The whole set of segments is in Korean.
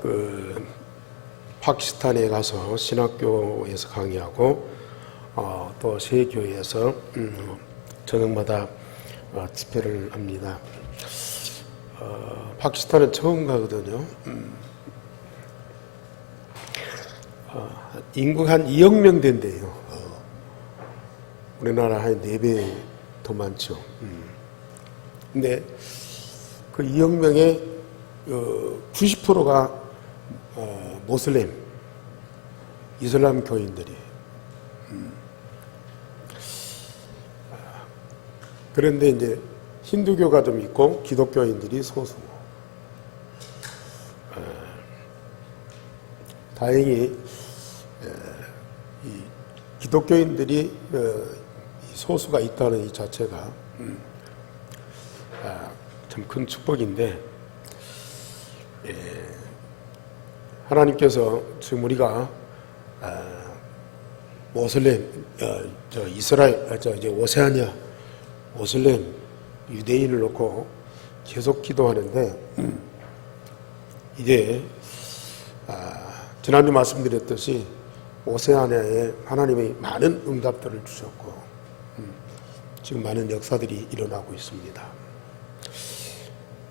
그 파키스탄에 가서 신학교에서 강의하고 또 새 교회에서 저녁마다 집회를 합니다. 파키스탄은 처음 가거든요. 인구가 한 2억 명 된대요. 우리나라 한 4배 더 많죠. 근데 그 2억 명의 90%가 모슬렘, 이슬람 교인들이에요. 그런데 이제 힌두교가 좀 있고 기독교인들이 소수고, 다행히 이 기독교인들이 소수가 있다는 이 자체가 참 큰 축복인데, 하나님께서 지금 우리가 모슬렘, 이스라엘, 이제 오세아니아 모슬렘 유대인을 놓고 계속 기도하는데, 이제 지난주 말씀드렸듯이 오세아니아에 하나님이 많은 응답들을 주셨고 지금 많은 역사들이 일어나고 있습니다.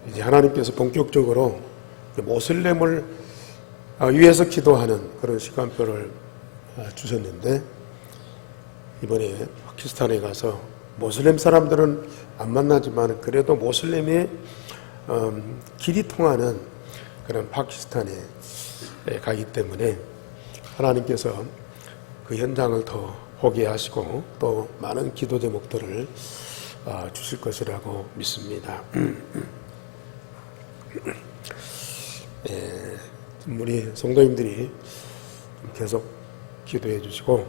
이제 하나님께서 본격적으로 모슬렘을 위해서 기도하는 그런 시간표를 주셨는데, 이번에 파키스탄에 가서 모슬렘 사람들은 안 만나지만 그래도 모슬렘의 길이 통하는 그런 파키스탄에 가기 때문에 하나님께서 그 현장을 더 보게 하시고 또 많은 기도 제목들을 주실 것이라고 믿습니다. 우리 성도님들이 계속 기도해 주시고,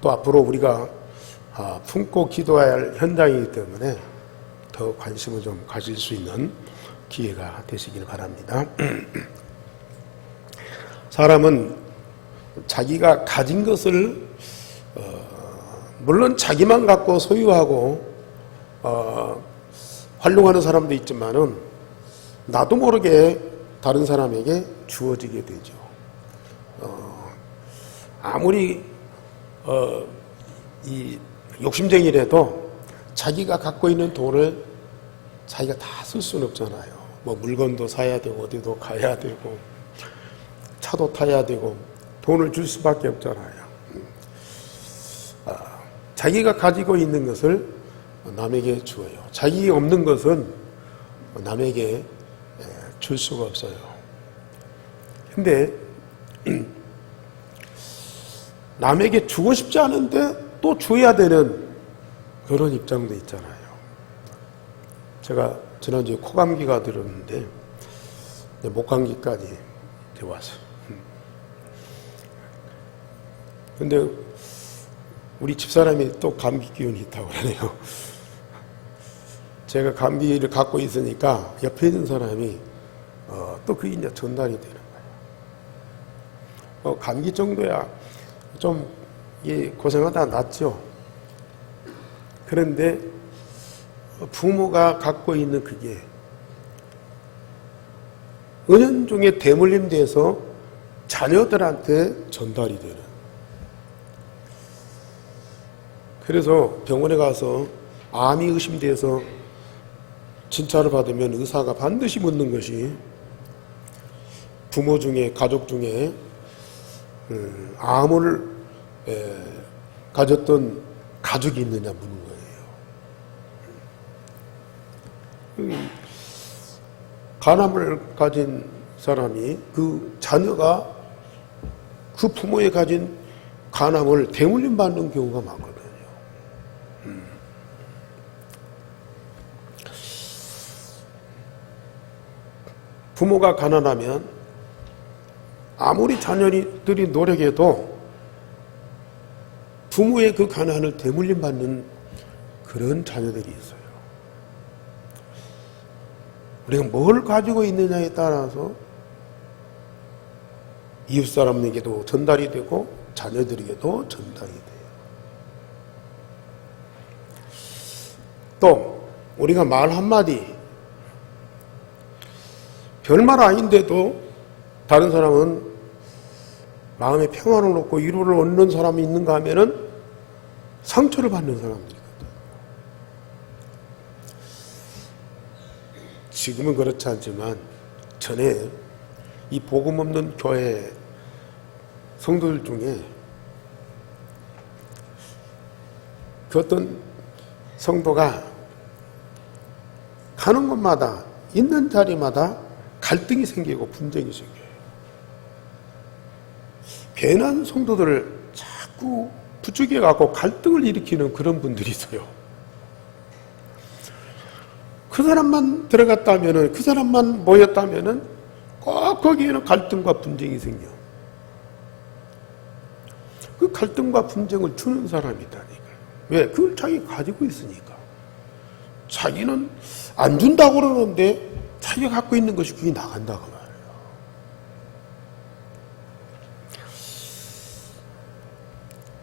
또 앞으로 우리가 품고 기도해야 할 현장이기 때문에 더 관심을 좀 가질 수 있는 기회가 되시길 바랍니다. 사람은 자기가 가진 것을 물론 자기만 갖고 소유하고 활용하는 사람도 있지만은 나도 모르게 다른 사람에게 주어지게 되죠. 아무리 이 욕심쟁이라도 자기가 갖고 있는 돈을 자기가 다 쓸 수는 없잖아요. 뭐 물건도 사야 되고 어디도 가야 되고 차도 타야 되고 돈을 줄 수밖에 없잖아요. 자기가 가지고 있는 것을 남에게 주어요. 자기 없는 것은 남에게 줄 수가 없어요. 근데 남에게 주고 싶지 않은데 또 줘야 되는 그런 입장도 있잖아요. 제가 지난주에 코감기가 들었는데 목감기까지 왔어요. 근데 우리 집사람이 또 감기 기운이 있다고 그러네요. 제가 감기를 갖고 있으니까 옆에 있는 사람이 또 그게 이제 전달이 되는 거예요. 감기 정도야 좀 고생하다 낫죠. 그런데 부모가 갖고 있는 그게 은연중에 대물림 돼서 자녀들한테 전달이 되는. 그래서 병원에 가서 암이 의심돼서 진찰을 받으면 의사가 반드시 묻는 것이 부모 중에, 가족 중에 암을 가졌던 가족이 있느냐 묻는 거예요. 간암을 가진 사람이 그 자녀가 그 부모의 가진 간암을 대물림 받는 경우가 많거든요. 부모가 가난하면 아무리 자녀들이 노력해도 부모의 그 가난을 대물림 받는 그런 자녀들이 있어요. 우리가 뭘 가지고 있느냐에 따라서 이웃 사람에게도 전달이 되고 자녀들에게도 전달이 돼요. 또 우리가 말 한마디, 별말 아닌데도 다른 사람은 마음의 평안을 얻고 위로를 얻는 사람이 있는가 하면은 상처를 받는 사람들이거든. 지금은 그렇지 않지만 전에 이 복음 없는 교회 성도들 중에 그 어떤 성도가 가는 곳마다 있는 자리마다 갈등이 생기고 분쟁이 생겨요. 괜한 성도들을 자꾸 부추겨 갖고 갈등을 일으키는 그런 분들이 있어요. 그 사람만 들어갔다면은, 그 사람만 모였다면은 꼭 거기에는 갈등과 분쟁이 생겨. 그 갈등과 분쟁을 주는 사람이다니까. 왜? 그걸 자기가 가지고 있으니까. 자기는 안 준다고 그러는데 자기가 갖고 있는 것이 그게 나간다고 말이에요.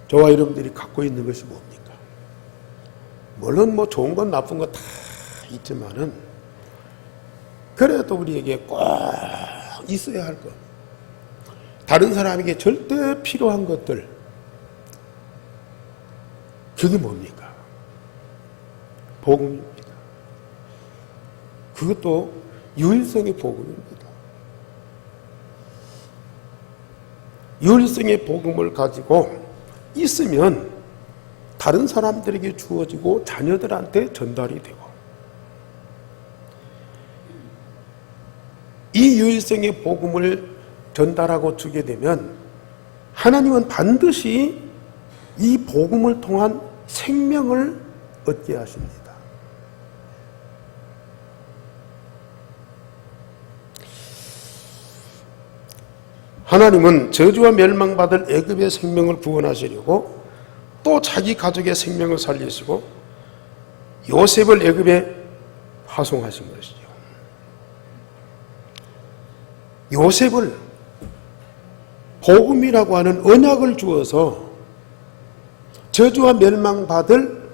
저와 여러분들이 갖고 있는 것이 뭡니까? 물론 뭐 좋은 건 나쁜 건 다 있지만은 그래도 우리에게 꼭 있어야 할 것, 다른 사람에게 절대 필요한 것들, 그게 뭡니까? 복음입니다. 그것도 유일성의 복음입니다. 유일성의 복음을 가지고 있으면 다른 사람들에게 주어지고 자녀들한테 전달이 되고, 이 유일성의 복음을 전달하고 주게 되면 하나님은 반드시 이 복음을 통한 생명을 얻게 하십니다. 하나님은 저주와 멸망받을 애굽의 생명을 구원하시려고 또 자기 가족의 생명을 살리시고 요셉을 애굽에 파송하신 것이죠. 요셉을 복음이라고 하는 언약을 주어서 저주와 멸망받을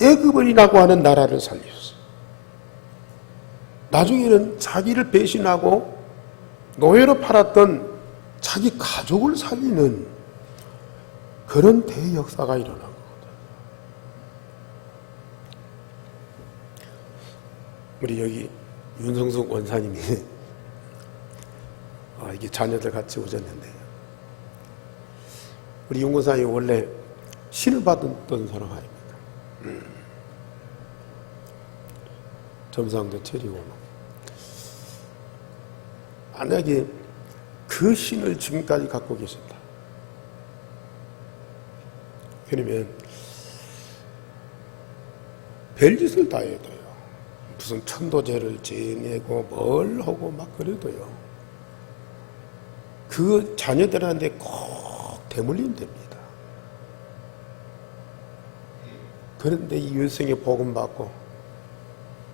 애굽이라고 하는 나라를 살렸어요. 나중에는 자기를 배신하고 노예로 팔았던 자기 가족을 살리는 그런 대역사가 일어난 거거든요. 우리 여기 윤성숙 원사님이 이게 자녀들 같이 오셨는데, 우리 윤 원사님이 원래 신을 받았던 사람 아닙니까? 점상도 체리고 만약에 그 신을 지금까지 갖고 계신다 그러면 별짓을 다 해도요, 무슨 천도제를 지내고 뭘 하고 막 그래도요, 그 자녀들한테 꼭 대물림 됩니다. 그런데 이 유일성의 복음 받고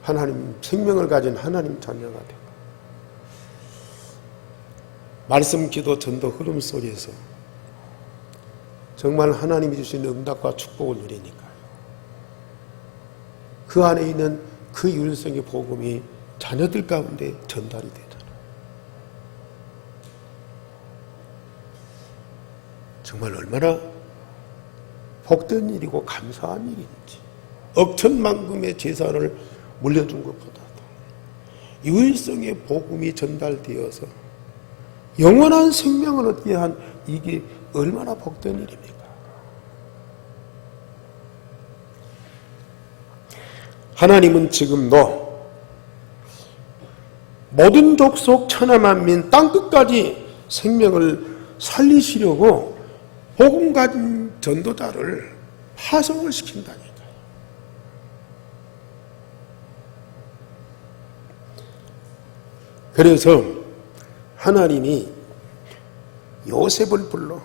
하나님 생명을 가진 하나님 자녀가 되고 말씀, 기도, 전도 흐름 속에서 정말 하나님이 주시는 응답과 축복을 누리니까요, 그 안에 있는 그 유일성의 복음이 자녀들 가운데 전달이 되잖아요. 정말 얼마나 복된 일이고 감사한 일인지. 억천만금의 제사를 물려준 것보다도 유일성의 복음이 전달되어서 영원한 생명을 얻게 한 이게 얼마나 복된 일입니까? 하나님은 지금도 모든 족속 천하만민 땅끝까지 생명을 살리시려고 복음 가진 전도자를 파송을 시킨다니까요. 그래서 하나님이 요셉을 불러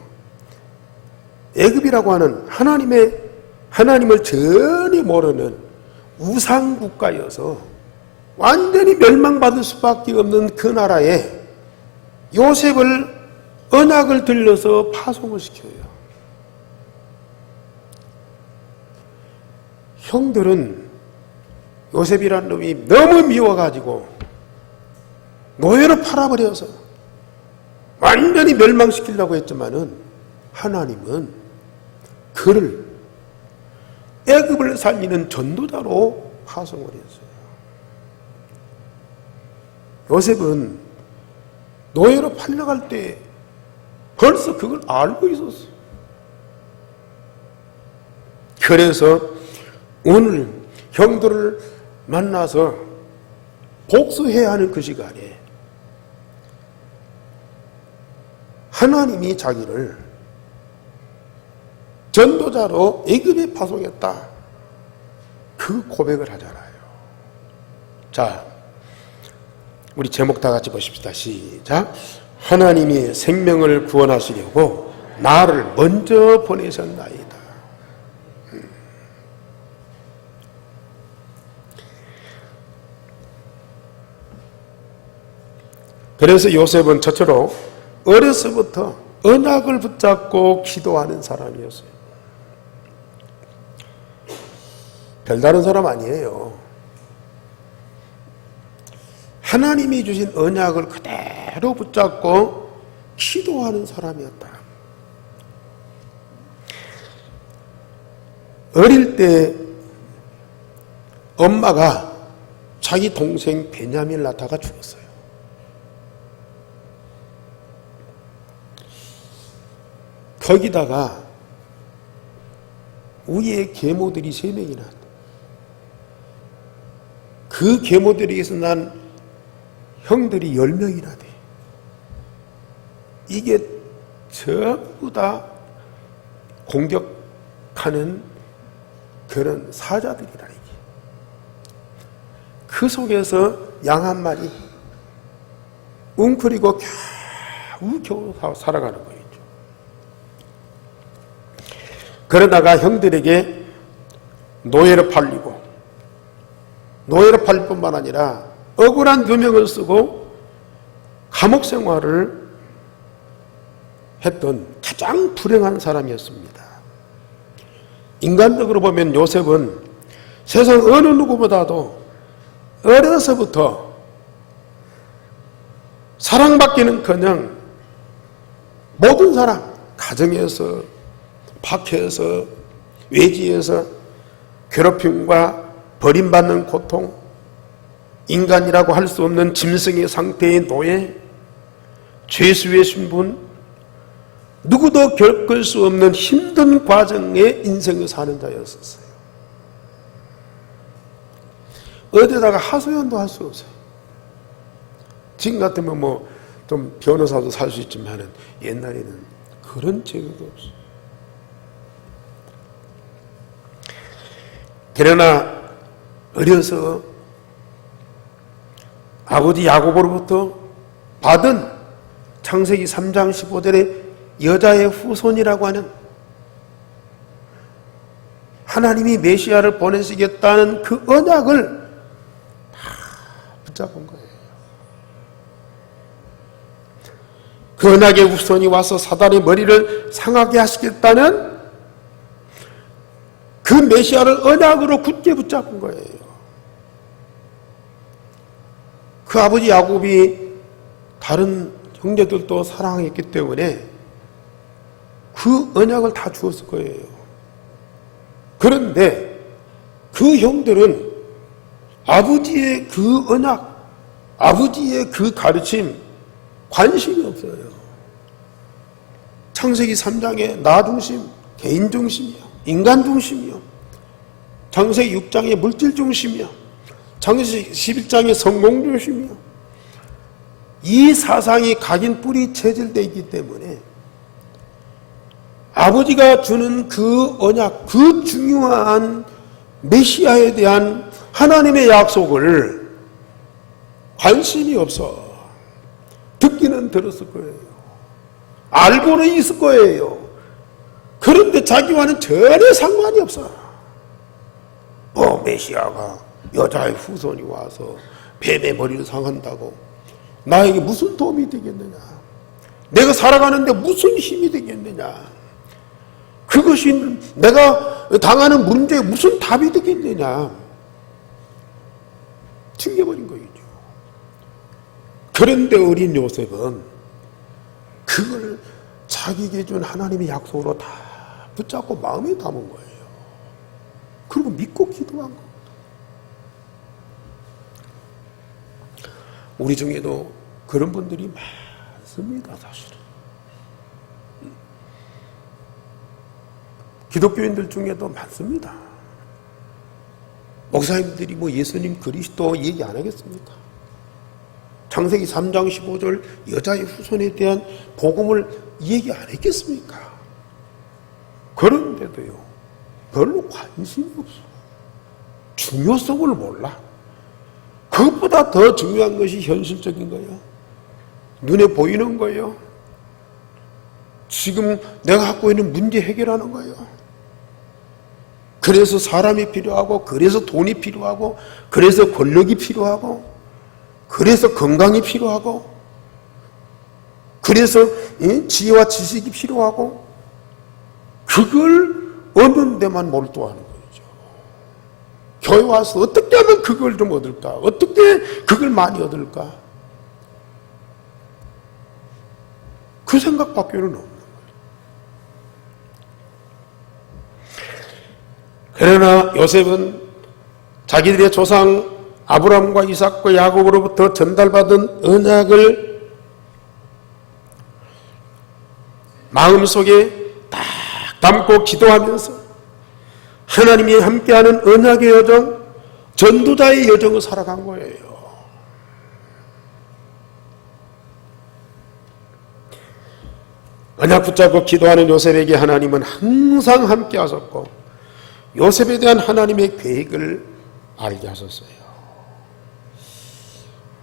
애굽이라고 하는 하나님을 전혀 모르는 우상 국가여서 완전히 멸망받을 수밖에 없는 그 나라에 요셉을 언약을 들려서 파송을 시켜요. 형들은 요셉이라는 놈이 너무 미워가지고 노예로 팔아버려서 완전히 멸망시키려고 했지만은 하나님은 그를 애굽을 살리는 전도자로 파송을 했어요. 요셉은 노예로 팔려갈 때 벌써 그걸 알고 있었어요. 그래서 오늘 형들을 만나서 복수해야 하는 그 시간에 하나님이 자기를 전도자로 애굽에 파송했다, 그 고백을 하잖아요. 자, 우리 제목 다 같이 보십시다. 시작. 하나님이 생명을 구원하시려고 나를 먼저 보내셨나이다. 그래서 요셉은 저처럼 어려서부터 언약을 붙잡고 기도하는 사람이었어요. 별다른 사람 아니에요. 하나님이 주신 언약을 그대로 붙잡고 기도하는 사람이었다. 어릴 때 엄마가 자기 동생 베냐민을 낳다가 죽었어요. 거기다가 위에 계모들이 3명이나, 그 계모들에게서 난 형들이 10명이나 돼. 이게 전부 다 공격하는 그런 사자들이라. 이게 그 속에서 양 한 마리 웅크리고 겨우 살아가는 거예요. 그러다가 형들에게 노예로 팔리고, 노예로 팔릴 뿐만 아니라 억울한 누명을 쓰고 감옥 생활을 했던 가장 불행한 사람이었습니다. 인간적으로 보면 요셉은 세상 어느 누구보다도 어려서부터 사랑받기는커녕 모든 사람, 가정에서, 밖에서, 외지에서 괴롭힘과 버림받는 고통, 인간이라고 할 수 없는 짐승의 상태의 노예, 죄수의 신분, 누구도 겪을 수 없는 힘든 과정의 인생을 사는 자였었어요. 어디다가 하소연도 할 수 없어요. 지금 같으면 뭐 좀 변호사도 살 수 있지만 옛날에는 그런 제도도 없어요. 그러나 어려서 아버지 야고보로부터 받은 창세기 3장 15절에 여자의 후손이라고 하는, 하나님이 메시아를 보내시겠다는 그 언약을 다 붙잡은 거예요. 그 언약의 후손이 와서 사단의 머리를 상하게 하시겠다는 그 메시아를 언약으로 굳게 붙잡은 거예요. 그 아버지 야곱이 다른 형제들도 사랑했기 때문에 그 언약을 다 주었을 거예요. 그런데 그 형들은 아버지의 그 언약, 아버지의 그 가르침 관심이 없어요. 창세기 3장의 나 중심, 개인 중심이요, 인간 중심이요, 창세기 6장의 물질 중심이요, 창세기 11장의 성공 중심이요, 이 사상이 각인 뿌리 체질되어 있기 때문에 아버지가 주는 그 언약, 그 중요한 메시아에 대한 하나님의 약속을 관심이 없어. 듣기는 들었을 거예요. 알고는 있을 거예요. 그런데 자기와는 전혀 상관이 없어. 메시아가 여자의 후손이 와서 뱀의 머리를 상한다고 나에게 무슨 도움이 되겠느냐? 내가 살아가는데 무슨 힘이 되겠느냐? 그것이 내가 당하는 문제에 무슨 답이 되겠느냐? 튕겨버린 거죠. 그런데 어린 요셉은 그걸 자기에게 준 하나님의 약속으로 다 붙잡고 마음에 담은 거예요. 그리고 믿고 기도한 겁니다. 우리 중에도 그런 분들이 많습니다. 사실은 기독교인들 중에도 많습니다. 목사님들이 뭐 예수님 그리스도 얘기 안 하겠습니까? 창세기 3장 15절 여자의 후손에 대한 복음을 얘기 안 했겠습니까? 그런데도요, 별로 관심이 없어. 중요성을 몰라. 그것보다 더 중요한 것이 현실적인 거예요. 눈에 보이는 거예요. 지금 내가 갖고 있는 문제 해결하는 거예요. 그래서 사람이 필요하고, 그래서 돈이 필요하고, 그래서 권력이 필요하고, 그래서 건강이 필요하고, 그래서 지혜와 지식이 필요하고, 그걸 얻는 데만 몰두하는 거죠. 교회 와서 어떻게 하면 그걸 좀 얻을까? 어떻게 그걸 많이 얻을까? 그 생각밖에는 없는 거예요. 그러나 요셉은 자기들의 조상 아브라함과 이삭과 야곱으로부터 전달받은 언약을 마음속에 딱 담고 기도하면서 하나님이 함께하는 언약의 여정, 전도자의 여정을 살아간 거예요. 언약 붙잡고 기도하는 요셉에게 하나님은 항상 함께 하셨고 요셉에 대한 하나님의 계획을 알게 하셨어요.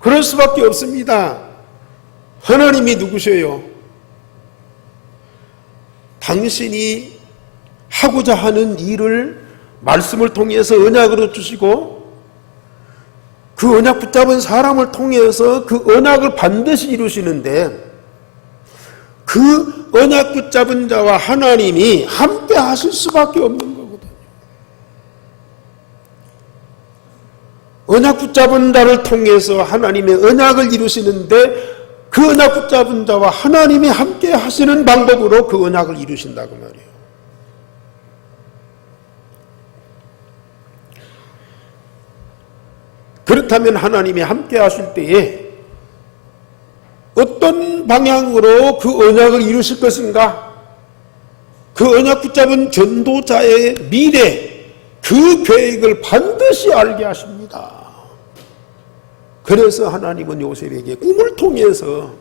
그럴 수밖에 없습니다. 하나님이 누구세요? 당신이 하고자 하는 일을 말씀을 통해서 언약으로 주시고 그 언약 붙잡은 사람을 통해서 그 언약을 반드시 이루시는데 그 언약 붙잡은 자와 하나님이 함께 하실 수밖에 없는 거거든요. 언약 붙잡은 자를 통해서 하나님의 언약을 이루시는데 그 언약 붙잡은 자와 하나님이 함께 하시는 방법으로 그 언약을 이루신다고 말이에요. 그렇다면 하나님이 함께 하실 때에 어떤 방향으로 그 언약을 이루실 것인가? 그 언약 붙잡은 전도자의 미래, 그 계획을 반드시 알게 하십니다. 그래서 하나님은 요셉에게 꿈을 통해서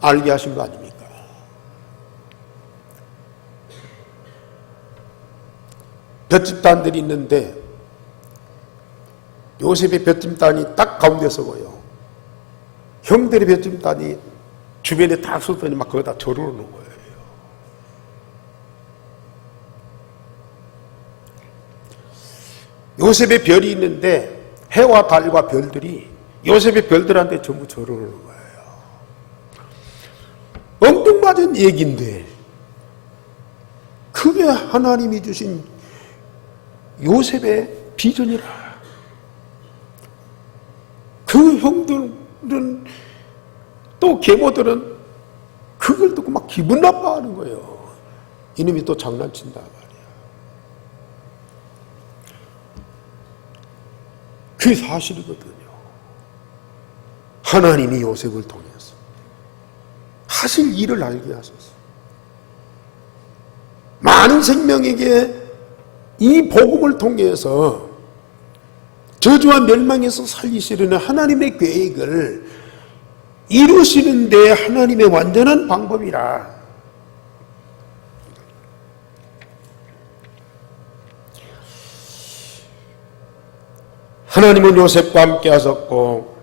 알게 하신 거 아닙니까? 볏집단들이 있는데 요셉의 볏집단이 딱 가운데 서고요. 형들의 볏집단이 주변에 다 서더니 막 거기다 절을 하는 거예요. 요셉의 별이 있는데 해와 달과 별들이 요셉의 별들한테 전부 절을 하는 거예요. 엉뚱맞은 얘기인데 그게 하나님이 주신 요셉의 비전이라. 그 형들은 또 계모들은 그걸 듣고 막 기분 나빠하는 거예요. 이놈이 또 장난친다 말이야. 그게 사실이거든요. 하나님이 요셉을 통해서 하실 일을 알게 하셨어요. 많은 생명에게 이 복음을 통해서 저주와 멸망에서 살리시려는 하나님의 계획을 이루시는 데 하나님의 완전한 방법이라. 하나님은 요셉과 함께 하셨고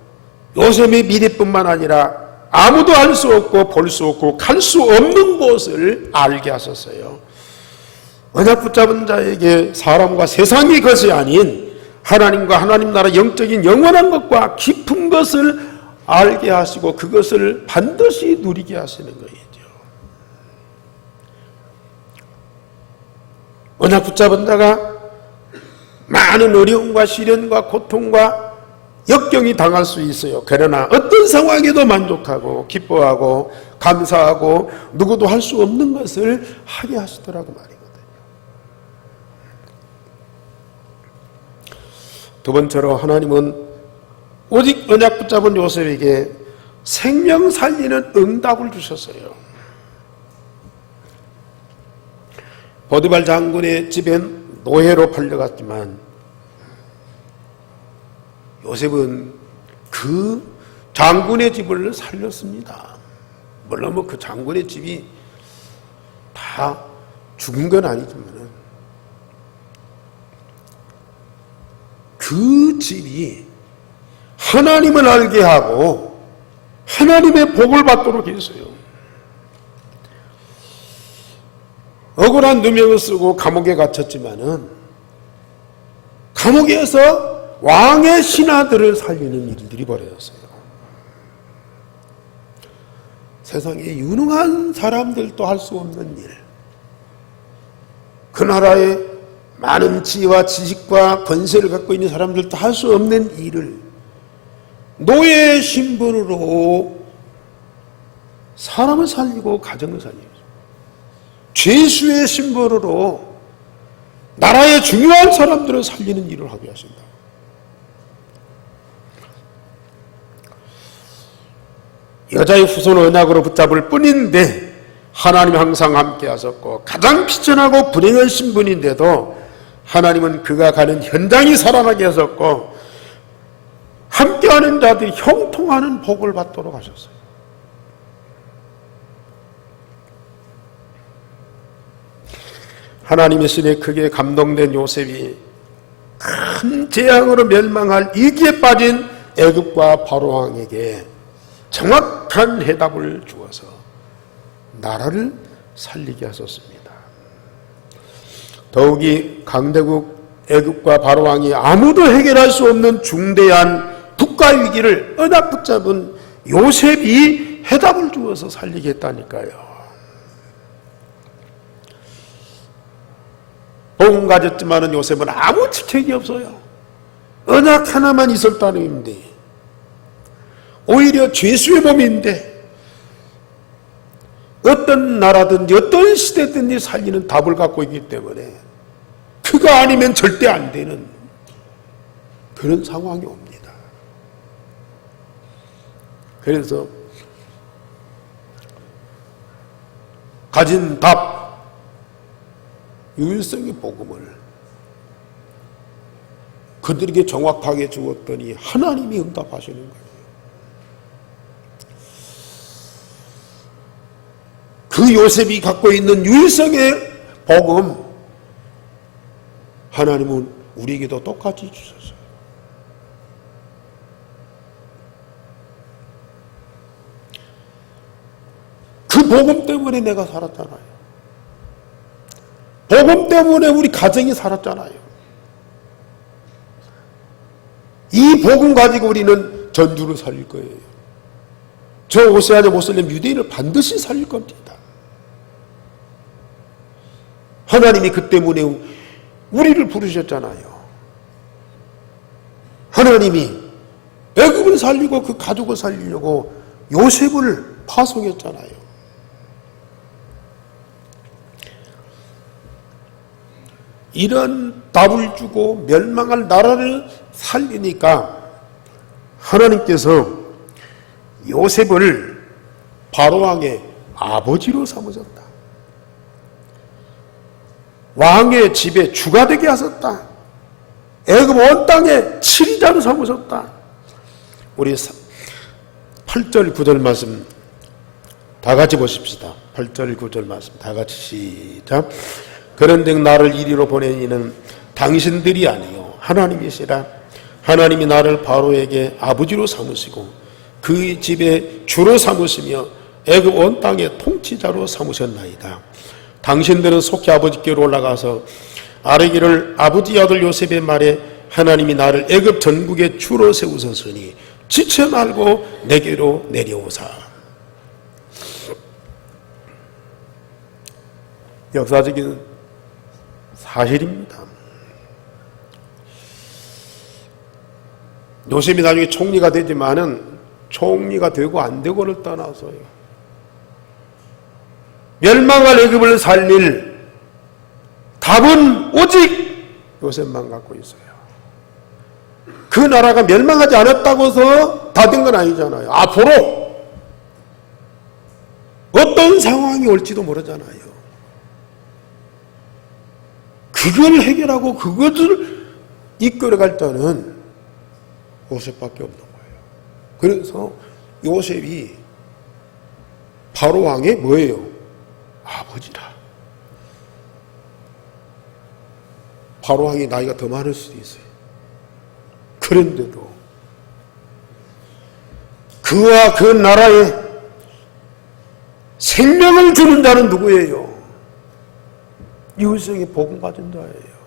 요셉의 미래뿐만 아니라 아무도 알 수 없고 볼 수 없고 갈 수 없는 곳을 알게 하셨어요. 언약 붙잡은 자에게 사람과 세상의 것이 아닌 하나님과 하나님 나라 영적인 영원한 것과 깊은 것을 알게 하시고 그것을 반드시 누리게 하시는 거죠. 언약 붙잡은 자가 많은 어려움과 시련과 고통과 역경이 당할 수 있어요. 그러나 어떤 상황에도 만족하고 기뻐하고 감사하고 누구도 할 수 없는 것을 하게 하시더라고 말이거든요. 두 번째로 하나님은 오직 언약 붙잡은 요셉에게 생명 살리는 응답을 주셨어요. 보디발 장군의 집엔 노예로 팔려갔지만 요셉은 그 장군의 집을 살렸습니다. 물론 그 장군의 집이 다 죽은 건 아니지만 그 집이 하나님을 알게 하고 하나님의 복을 받도록 했어요. 억울한 누명을 쓰고 감옥에 갇혔지만은 감옥에서 왕의 신하들을 살리는 일들이 벌어졌어요. 세상에 유능한 사람들도 할 수 없는 일, 그 나라에 많은 지혜와 지식과 권세를 갖고 있는 사람들도 할 수 없는 일을 노예 신분으로 사람을 살리고 가정을 살리고 죄수의 신분으로 나라의 중요한 사람들을 살리는 일을 하게 하신다. 여자의 후손을 언약으로 붙잡을 뿐인데 하나님이 항상 함께 하셨고 가장 비천하고 불행한 신분인데도 하나님은 그가 가는 현장이 살아나게 하셨고 함께하는 자들이 형통하는 복을 받도록 하셨어요. 하나님의 신에 크게 감동된 요셉이 큰 재앙으로 멸망할 위기에 빠진 애굽과 바로왕에게 정확한 해답을 주어서 나라를 살리게 하셨습니다. 더욱이 강대국 애굽과 바로왕이 아무도 해결할 수 없는 중대한 국가 위기를 언약 붙잡은 요셉이 해답을 주어서 살리게 했다니까요. 복음 가졌지만 요셉은 아무 직책이 없어요. 언약 하나만 있었다는 의미인데 오히려 죄수의 몸인데 어떤 나라든지 어떤 시대든지 살리는 답을 갖고 있기 때문에 그가 아니면 절대 안 되는 그런 상황이 옵니다. 그래서 가진 답 유일성의 복음을 그들에게 정확하게 주었더니 하나님이 응답하시는 거예요. 그 요셉이 갖고 있는 유일성의 복음 하나님은 우리에게도 똑같이 주셨어요. 그 복음 때문에 내가 살았잖아요. 복음 때문에 우리 가정이 살았잖아요. 이 복음 가지고 우리는 전주를 살릴 거예요. 저 오세아냐 모슬렘 유대인을 반드시 살릴 겁니다. 하나님이 그 때문에 우리를 부르셨잖아요. 하나님이 애굽을 살리고 그 가족을 살리려고 요셉을 파송했잖아요. 이런 답을 주고 멸망할 나라를 살리니까 하나님께서 요셉을 바로왕의 아버지로 삼으셨다. 왕의 집에 주가 되게 하셨다. 애굽 온 땅에 치리자로 삼으셨다. 우리 8절 9절 말씀 다 같이 보십시다. 8절 9절 말씀 다 같이 시작. 그런즉 나를 이리로 보낸 이는 당신들이 아니요 하나님이시라. 하나님이 나를 바로에게 아버지로 삼으시고 그 집에 주로 삼으시며 애굽 온 땅의 통치자로 삼으셨나이다. 당신들은 속히 아버지께로 올라가서 아뢰기를 아버지 아들 요셉의 말에 하나님이 나를 애굽 전국의 주로 세우셨으니 지체 말고 내게로 내려오사. 역사적인 사실입니다. 요셉이 나중에 총리가 되지만은 총리가 되고 안 되고를 떠나서요, 멸망할 애굽을 살릴 답은 오직 요셉만 갖고 있어요. 그 나라가 멸망하지 않았다고 해서 다 된 건 아니잖아요. 앞으로 어떤 상황이 올지도 모르잖아요. 그걸 해결하고 그것을 이끌어갈 자는 요셉밖에 없는 거예요. 그래서 요셉이 바로 왕의 뭐예요? 아버지라. 바로 왕이 나이가 더 많을 수도 있어요. 그런데도 그와 그 나라에 생명을 주는 자는 누구예요? 이웃에게 복음 가진 자예요.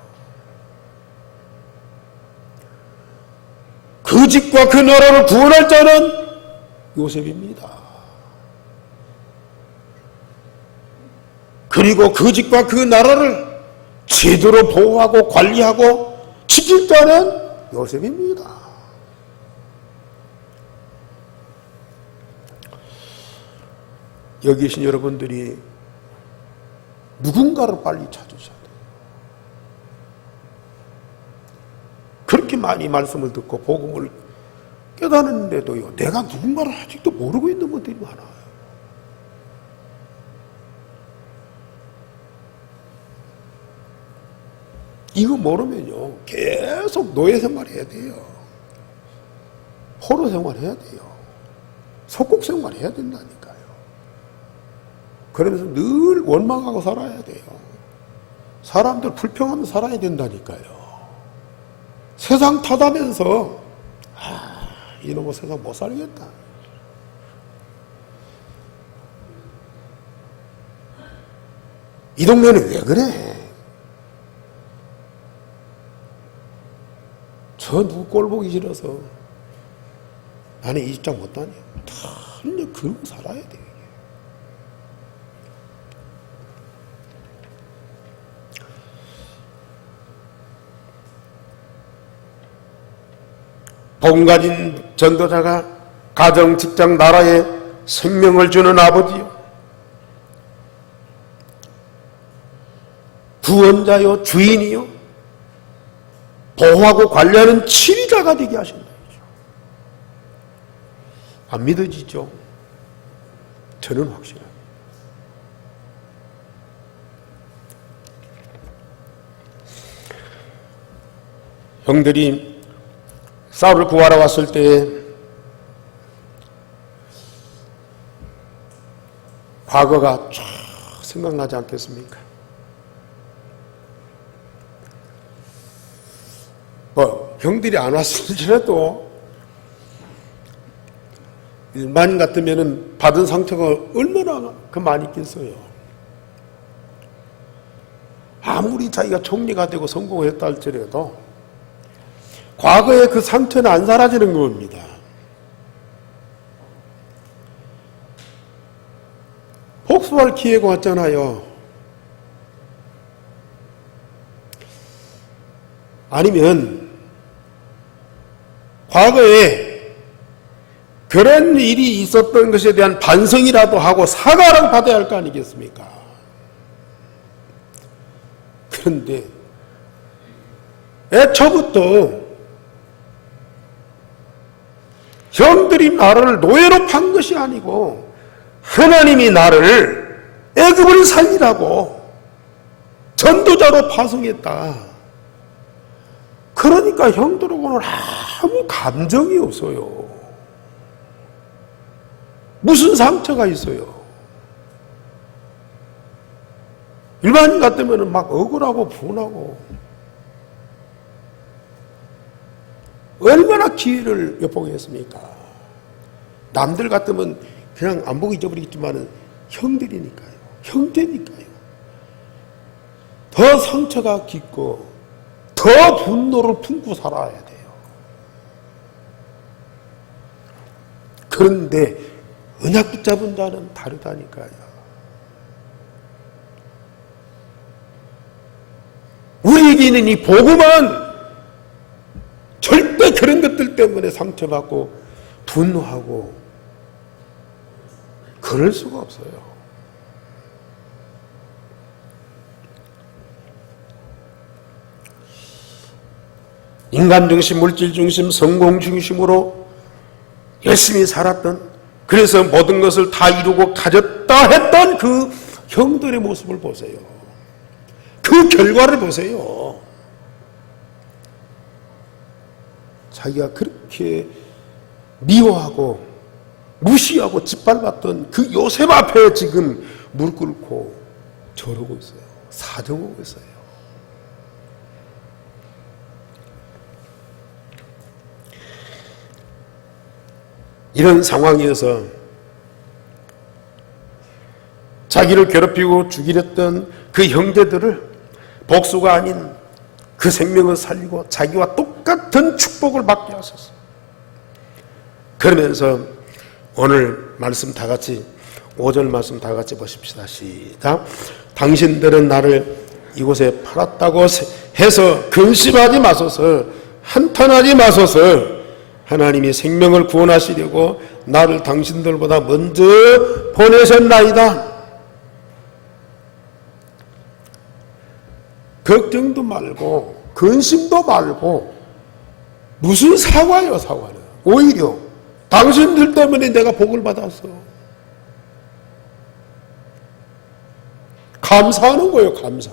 그 집과 그 나라를 구원할 자는 요셉입니다. 그리고 그 집과 그 나라를 제대로 보호하고 관리하고 지킬 자는 요셉입니다. 여기 계신 여러분들이 누군가를 빨리 찾으셔야 돼요. 그렇게 많이 말씀을 듣고 복음을 깨닫는데도요, 내가 누군가를 아직도 모르고 있는 분들이 많아요. 이거 모르면요, 계속 노예 생활해야 돼요. 포로 생활해야 돼요. 속국 생활해야 된다니까요. 그러면서 늘 원망하고 살아야 돼요. 사람들 불평하며 살아야 된다니까요. 세상 탓하면서 이놈의 세상 못 살겠다. 이 동네는 왜 그래? 저 누구 꼴 보기 싫어서 나는 이 직장 못 다녀. 다 그러고 살아야 돼요. 복음 가진 전도자가 가정, 직장, 나라에 생명을 주는 아버지요, 구원자요, 주인이요, 보호하고 관리하는 치리자가 되게 하신다. 안 믿어지죠? 저는 확실합니다. 형들이 사울을 구하러 왔을 때 과거가 쫙 생각나지 않겠습니까? 형들이 안 왔을지라도 일반인 같으면 받은 상처가 얼마나 많이 있겠어요. 아무리 자기가 총리가 되고 성공했다 할지라도 과거의 그 상처는 안 사라지는 겁니다. 복수할 기회가 왔잖아요. 아니면 과거에 그런 일이 있었던 것에 대한 반성이라도 하고 사과를 받아야 할 거 아니겠습니까? 그런데 애초부터 형들이 나를 노예로 판 것이 아니고 하나님이 나를 애굽을 살리라고 전도자로 파송했다. 그러니까 형들하고는 아무 감정이 없어요. 무슨 상처가 있어요? 일반인 같으면 막 억울하고 분하고 얼마나 기회를 엿보겠습니까? 남들 같으면 그냥 안 보고 잊어버리겠지만 형들이니까요. 형제니까요. 더 상처가 깊고 더 분노를 품고 살아야 돼요. 그런데 언약 붙잡은 자는 다르다니까요. 우리에게 있는 이 복음은 절대 그런 그런 것들 때문에 상처받고 분노하고 그럴 수가 없어요. 인간 중심, 물질 중심, 성공 중심으로 열심히 살았던, 그래서 모든 것을 다 이루고 가졌다 했던 그 형들의 모습을 보세요. 그 결과를 보세요. 자기가 그렇게 미워하고 무시하고 짓밟았던 그 요셉 앞에 지금 무릎 꿇고 절하고 있어요. 사정하고 있어요. 이런 상황이어서 자기를 괴롭히고 죽이렸던 그 형제들을 복수가 아닌 그 생명을 살리고 자기와 똑같은 축복을 받게 하소서. 그러면서 오늘 말씀 다 같이 5절 말씀 다 같이 보십시다. 시작. 당신들은 나를 이곳에 팔았다고 해서 근심하지 마소서. 한탄하지 마소서. 하나님이 생명을 구원하시려고 나를 당신들보다 먼저 보내셨나이다. 걱정도 말고 근심도 말고 무슨 사과예요, 사과는. 오히려 당신들 때문에 내가 복을 받았어. 감사하는 거예요, 감사.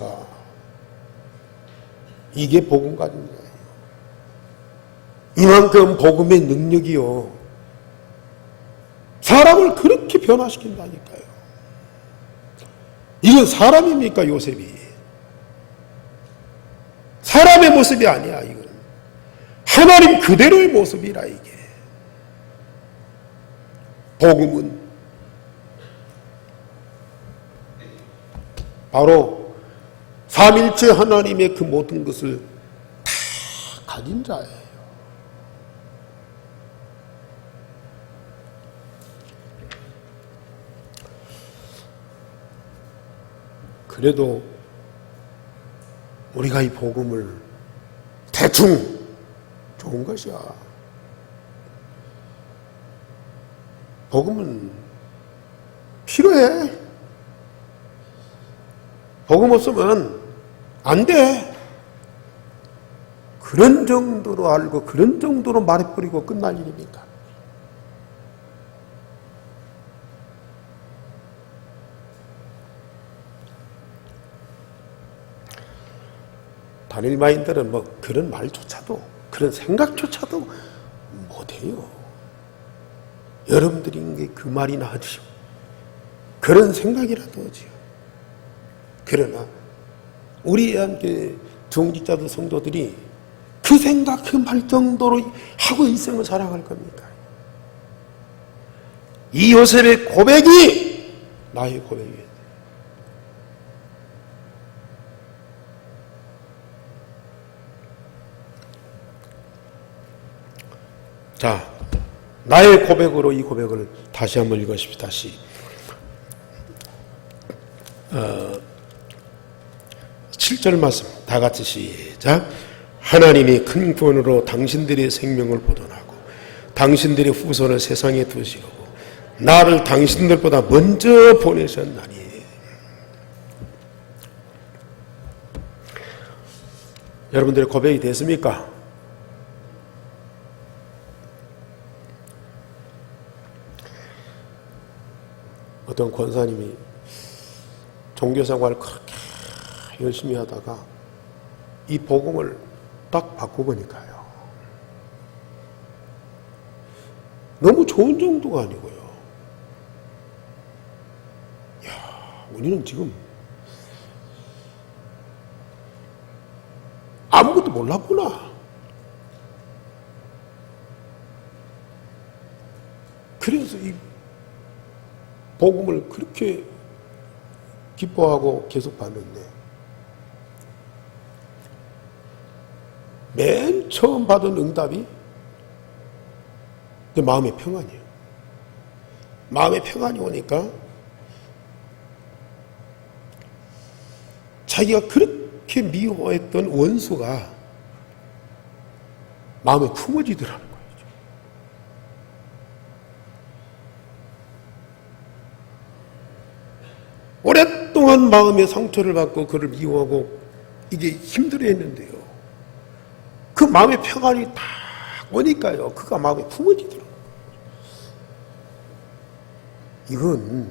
이게 복음 가진 거예요. 이만큼 복음의 능력이요, 사람을 그렇게 변화시킨다니까요. 이건 사람입니까, 요셉이? 사람의 모습이 아니야, 이건. 하나님 그대로의 모습이라, 이게. 복음은 바로 삼일체 하나님의 그 모든 것을 다 가진 자예요. 그래도 우리가 이 복음을 대충 좋은 것이야. 복음은 필요해. 복음 없으면 안 돼. 그런 정도로 알고 그런 정도로 말해버리고 끝날 일입니까? 단일마인들은 뭐 그런 말조차도, 그런 생각조차도 못해요. 여러분들이 그 말이나 하죠. 그런 생각이라도 하죠. 그러나 우리 함께 정직자들 성도들이 그 생각, 그 말 정도로 하고 일생을 살아갈 겁니까? 이 요셉의 고백이 나의 고백이에요. 자, 나의 고백으로 이 고백을 다시 한번 읽으십시다. 다시 7절 말씀 다 같이 시작. 하나님이 큰 구원으로 당신들의 생명을 보존하고 당신들의 후손을 세상에 두시고 나를 당신들보다 먼저 보내셨나니. 여러분들의 고백이 됐습니까? 어떤 권사님이 종교생활을 그렇게 열심히 하다가 이 복음을 딱 받고 보니까요, 너무 좋은 정도가 아니고요, 야, 우리는 지금 아무것도 몰랐구나. 그래서 이 복음을 그렇게 기뻐하고 계속 받는데, 맨 처음 받은 응답이 마음의 평안이에요. 마음의 평안이 오니까 자기가 그렇게 미워했던 원수가 마음에 품어지더라는 거예요. 오랫동안 마음의 상처를 받고 그를 미워하고 이게 힘들어했는데요. 그 마음의 평안이 딱 오니까요. 그가 마음에 품어지더라고요. 이건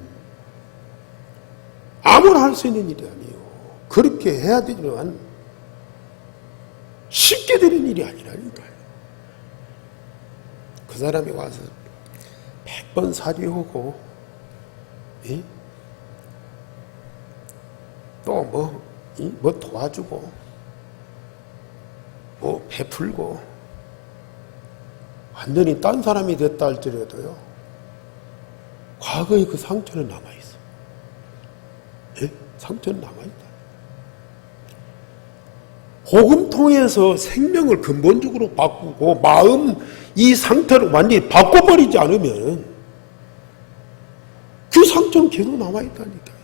아무나 할 수 있는 일이 아니에요. 그렇게 해야 되지만 쉽게 되는 일이 아니라니까요. 그 사람이 와서 100번 사죄하고 또 뭐 도와주고 뭐 베풀고 완전히 딴 사람이 됐다 할지라도요, 과거의 그 상처는 남아있어. 상처는 남아있다. 복음 통해서 생명을 근본적으로 바꾸고 마음 이 상태를 완전히 바꿔버리지 않으면 그 상처는 계속 남아있다니까요.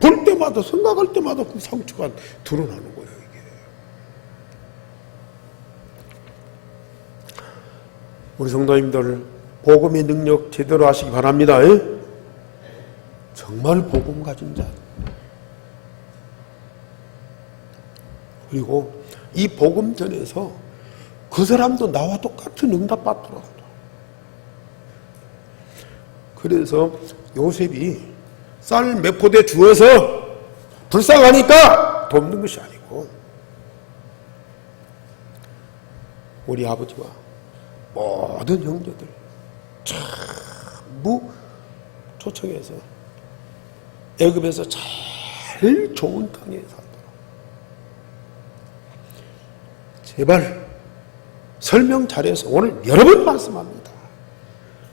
볼 때마다 생각할 때마다 그 상처가 드러나는 거예요. 이게. 우리 성도님들 복음의 능력 제대로 하시기 바랍니다. 정말 복음 가진 자. 그리고 이 복음 전에서 그 사람도 나와 똑같은 응답 받더라고요. 그래서 요셉이 쌀 몇 포대 주어서 불쌍하니까 돕는 것이 아니고 우리 아버지와 모든 형제들 전부 초청해서 애굽에서 제일 좋은 땅에 살도록 제발 설명 잘해서 오늘 여러 번 말씀합니다.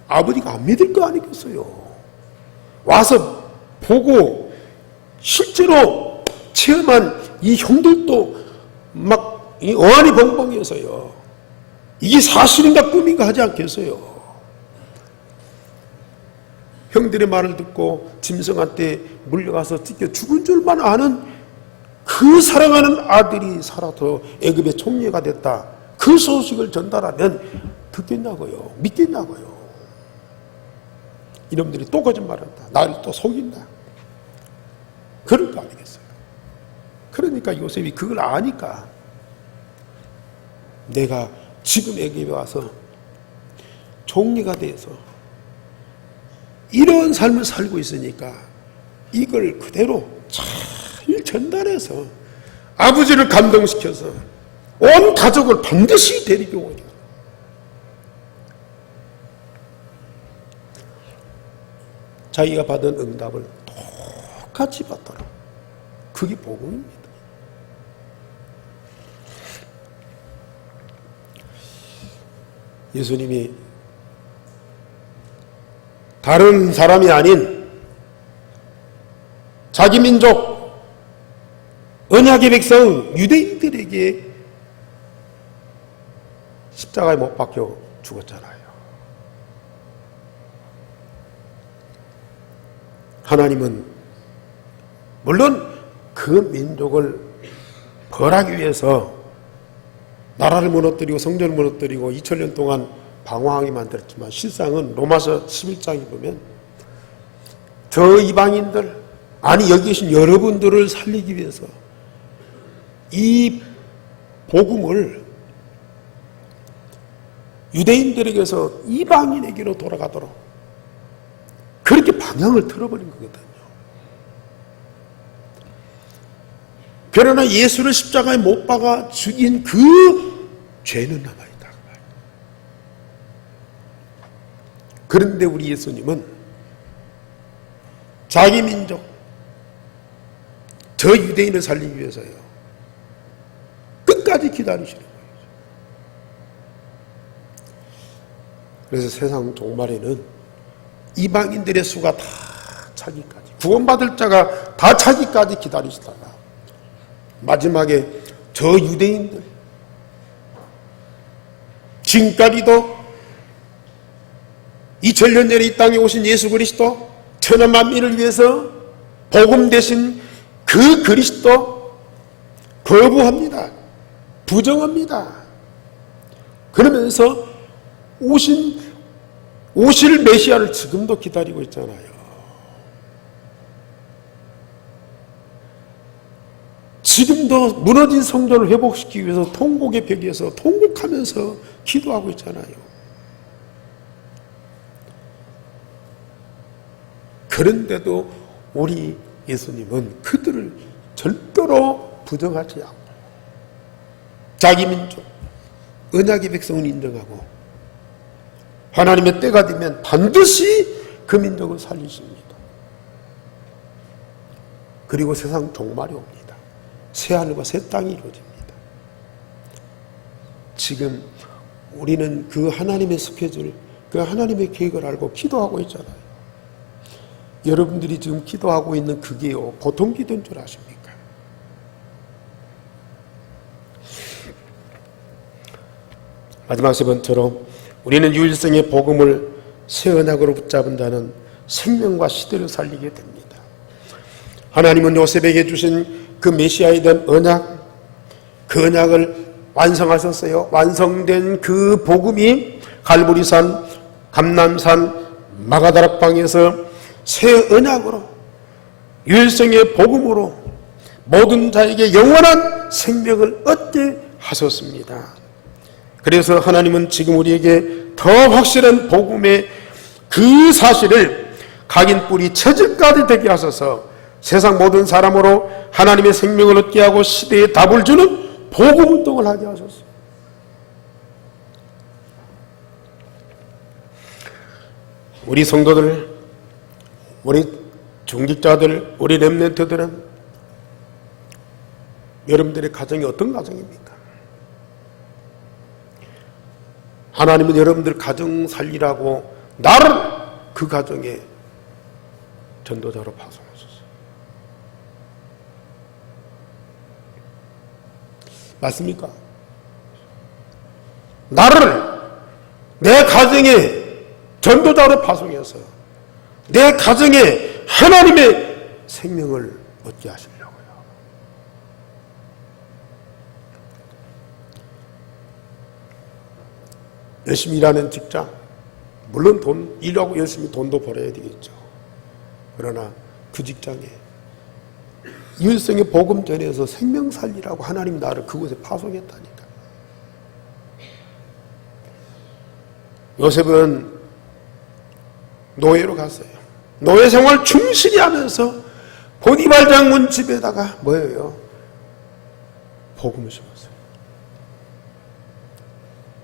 아버지가 안 믿을 거 아니겠어요. 와서 보고 실제로 체험한 이 형들도 막 어안이 벙벙해서요. 이게 사실인가 꿈인가 하지 않겠어요. 형들의 말을 듣고 짐승한테 물려가서 찢겨 죽은 줄만 아는 그 사랑하는 아들이 살아서 애굽의 총리가 됐다. 그 소식을 전달하면 듣겠냐고요. 믿겠냐고요. 이놈들이 또 거짓말한다. 나를 또 속인다. 그럴 거 아니겠어요. 그러니까 요셉이 그걸 아니까 내가 지금 애굽에 와서 총리가 돼서 이런 삶을 살고 있으니까 이걸 그대로 잘 전달해서 아버지를 감동시켜서 온 가족을 반드시 데리고 오냐. 자기가 받은 응답을 똑같이 받더라. 그게 복음입니다. 예수님이 다른 사람이 아닌 자기 민족 언약의 백성 유대인들에게 십자가에 못 박혀 죽었잖아요. 하나님은 물론 그 민족을 벌하기 위해서 나라를 무너뜨리고 성전을 무너뜨리고 2000년 동안 방황하게 만들었지만 실상은 로마서 11장에 보면 저 이방인들, 아니 여기 계신 여러분들을 살리기 위해서 이 복음을 유대인들에게서 이방인에게로 돌아가도록 그렇게 방향을 틀어버린 거거든요. 그러나 예수를 십자가에 못 박아 죽인 그 죄는 남아있다. 그런데 우리 예수님은 자기 민족, 저 유대인을 살리기 위해서요. 끝까지 기다리시는 거예요. 그래서 세상 종말에는 이방인들의 수가 다 차기까지, 구원받을 자가 다 차기까지 기다리시다가 마지막에 저 유대인들, 지금까지도 2000년 전에 이 땅에 오신 예수 그리스도, 천하 만민을 위해서 복음 대신 그 그리스도 거부합니다. 부정합니다. 그러면서 오실 메시아를 지금도 기다리고 있잖아요. 지금도 무너진 성전을 회복시키기 위해서 통곡의 벽에서 통곡하면서 기도하고 있잖아요. 그런데도 우리 예수님은 그들을 절대로 부정하지 않고 자기 민족, 언약의 백성을 인정하고 하나님의 때가 되면 반드시 그 민족을 살리십니다. 그리고 세상 종말이 옵니다. 새 하늘과 새 땅이 이루어집니다. 지금 우리는 그 하나님의 스케줄, 그 하나님의 계획을 알고 기도하고 있잖아요. 여러분들이 지금 기도하고 있는 그게요, 보통 기도인 줄 아십니까? 마지막 세 번째로 우리는 유일성의 복음을 새 언약으로 붙잡은 자는 생명과 시대를 살리게 됩니다. 하나님은 요셉에게 주신 그 메시아에 대한 언약, 그 언약을 완성하셨어요. 완성된 그 복음이 갈보리산, 감람산, 마가다락방에서 새 언약으로 유일성의 복음으로 모든 자에게 영원한 생명을 얻게 하셨습니다. 그래서 하나님은 지금 우리에게 더 확실한 복음의 그 사실을 각인 뿌리 체질까지 되게 하셔서 세상 모든 사람으로 하나님의 생명을 얻게 하고 시대에 답을 주는 복음 운동을 하게 하셨어요. 우리 성도들, 우리 중직자들, 우리 렘넌트들은 여러분들의 가정이 어떤 가정입니까? 하나님은 여러분들 가정 살리라고 나를 그 가정에 전도자로 파송하셨어요. 맞습니까? 나를 내 가정에 전도자로 파송해서 내 가정에 하나님의 생명을 얻게 하시려고요. 열심히 일하는 직장, 물론 일하고 열심히 돈도 벌어야 되겠죠. 그러나 그 직장에 유일성의 복음 전해서 생명 살리라고 하나님 나를 그곳에 파송했다니까. 요셉은 노예로 갔어요. 노예 생활 충실히 하면서 보디발 장군 집에다가 뭐예요? 복음을 심었어요.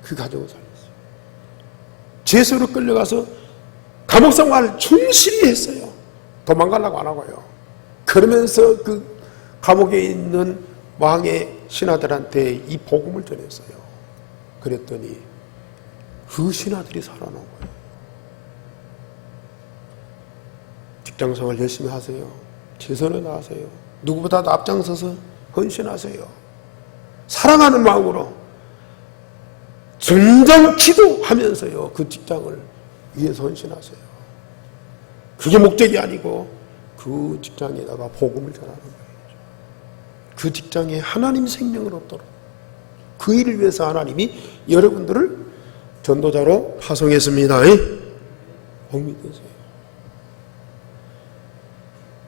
그 가정을 살렸어요. 제수로 끌려가서 감옥 생활을 충실히 했어요. 도망가려고 안 하고요. 그러면서 그 감옥에 있는 왕의 신하들한테 이 복음을 전했어요. 그랬더니 그 신하들이 살아난 거예요. 직장생활 열심히 하세요. 최선을 다하세요. 누구보다도 앞장서서 헌신하세요. 사랑하는 마음으로 전장 기도하면서요, 그 직장을 위해서 헌신하세요. 그게 목적이 아니고 그 직장에다가 복음을 전하는 거예요. 그 직장에 하나님 생명을 얻도록 그 일을 위해서 하나님이 여러분들을 전도자로 파송했습니다. 복 믿으세요.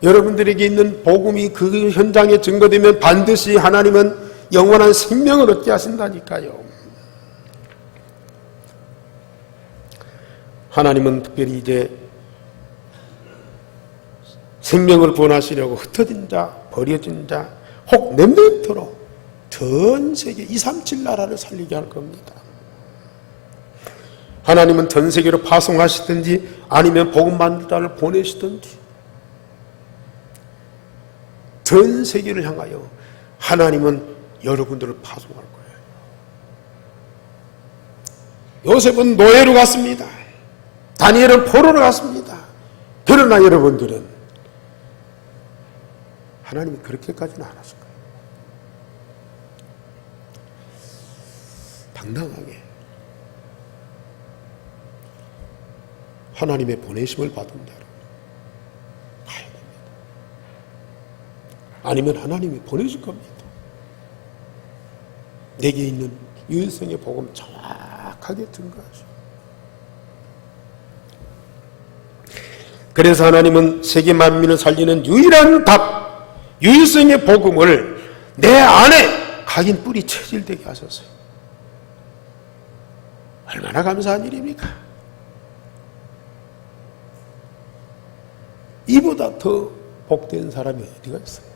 여러분들에게 있는 복음이 그 현장에 증거되면 반드시 하나님은 영원한 생명을 얻게 하신다니까요. 하나님은 특별히 이제 생명을 구원하시려고 흩어진 자, 버려진 자, 혹 렘넌트로 전 세계 237 나라를 살리게 할 겁니다. 하나님은 전 세계로 파송하시든지 아니면 복음 만들 자를 보내시든지 전 세계를 향하여 하나님은 여러분들을 파송할 거예요. 요셉은 노예로 갔습니다. 다니엘은 포로로 갔습니다. 그러나 여러분들은 하나님이 그렇게까지는 안 하실 거예요. 당당하게 하나님의 보내심을 받은 대로 가야 됩니다. 아니면 하나님이 보내실 겁니다. 내게 있는 유일성의 복음 정확하게 증거하죠. 그래서 하나님은 세계 만민을 살리는 유일한 답, 유일성의 복음을 내 안에 각인 뿌리 체질되게 하셨어요. 얼마나 감사한 일입니까? 이보다 더 복된 사람이 어디가 있어요?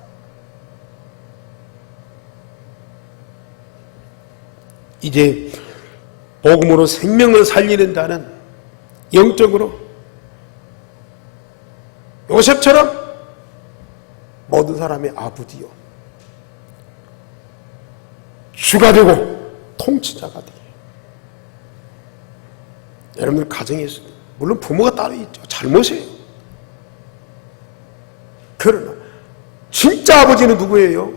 이제 복음으로 생명을 살리는 자는 영적으로 요셉처럼 모든 사람의 아버지요, 주가 되고 통치자가 되게. 여러분들 가정에 물론 부모가 따로 있죠. 잘못이에요. 그러나 진짜 아버지는 누구예요?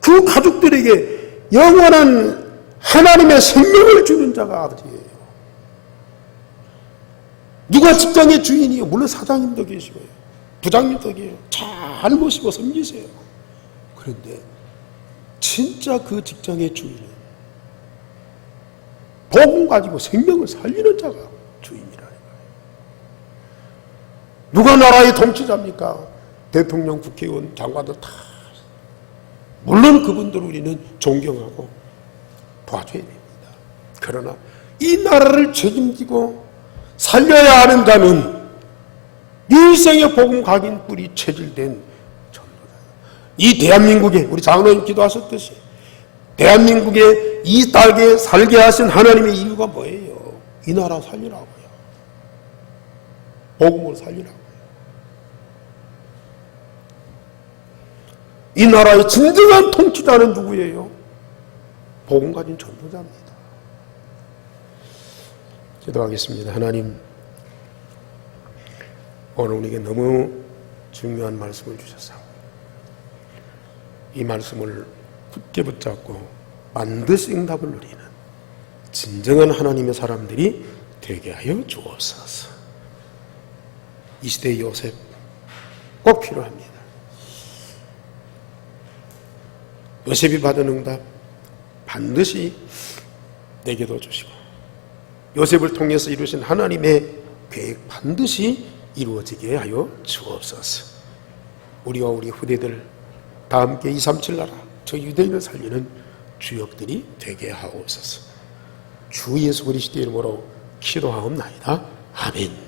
그 가족들에게 영원한 하나님의 생명을 주는 자가 아버지예요. 누가 직장의 주인이요? 물론 사장님도 계시고요, 부장님도 계세요. 잘 모시고 섬기세요. 그런데 진짜 그 직장의 주인은 복음 가지고 생명을 살리는 자가 주인이라는 거예요. 누가 나라의 통치자입니까? 대통령, 국회의원, 장관들 다. 물론 그분들 우리는 존경하고 도와줘야 됩니다. 그러나 이 나라를 책임지고 살려야 하는 자는 유일성의 복음 각인 뿌리 체질된 전도자다. 이 대한민국에 우리 장로님 기도하셨듯이 대한민국에 이 땅에 살게 하신 하나님의 이유가 뭐예요? 이 나라 살리라고요. 복음을 살리라고요. 이 나라의 진정한 통치자는 누구예요? 복음 가진 전도자입니다. 기도하겠습니다. 하나님, 오늘 우리에게 너무 중요한 말씀을 주셔서 이 말씀을 굳게 붙잡고 반드시 응답을 누리는 진정한 하나님의 사람들이 되게 하여 주옵소서. 이 시대의 요셉 꼭 필요합니다. 요셉이 받은 응답 반드시 내게도 주시고 요셉을 통해서 이루신 하나님의 계획 반드시 이루어지게 하여 주옵소서. 우리와 우리 후대들 다 함께 237 나라 저 유대인을 살리는 주역들이 되게 하옵소서. 주 예수 그리스도의 이름으로 기도하옵나이다. 아멘.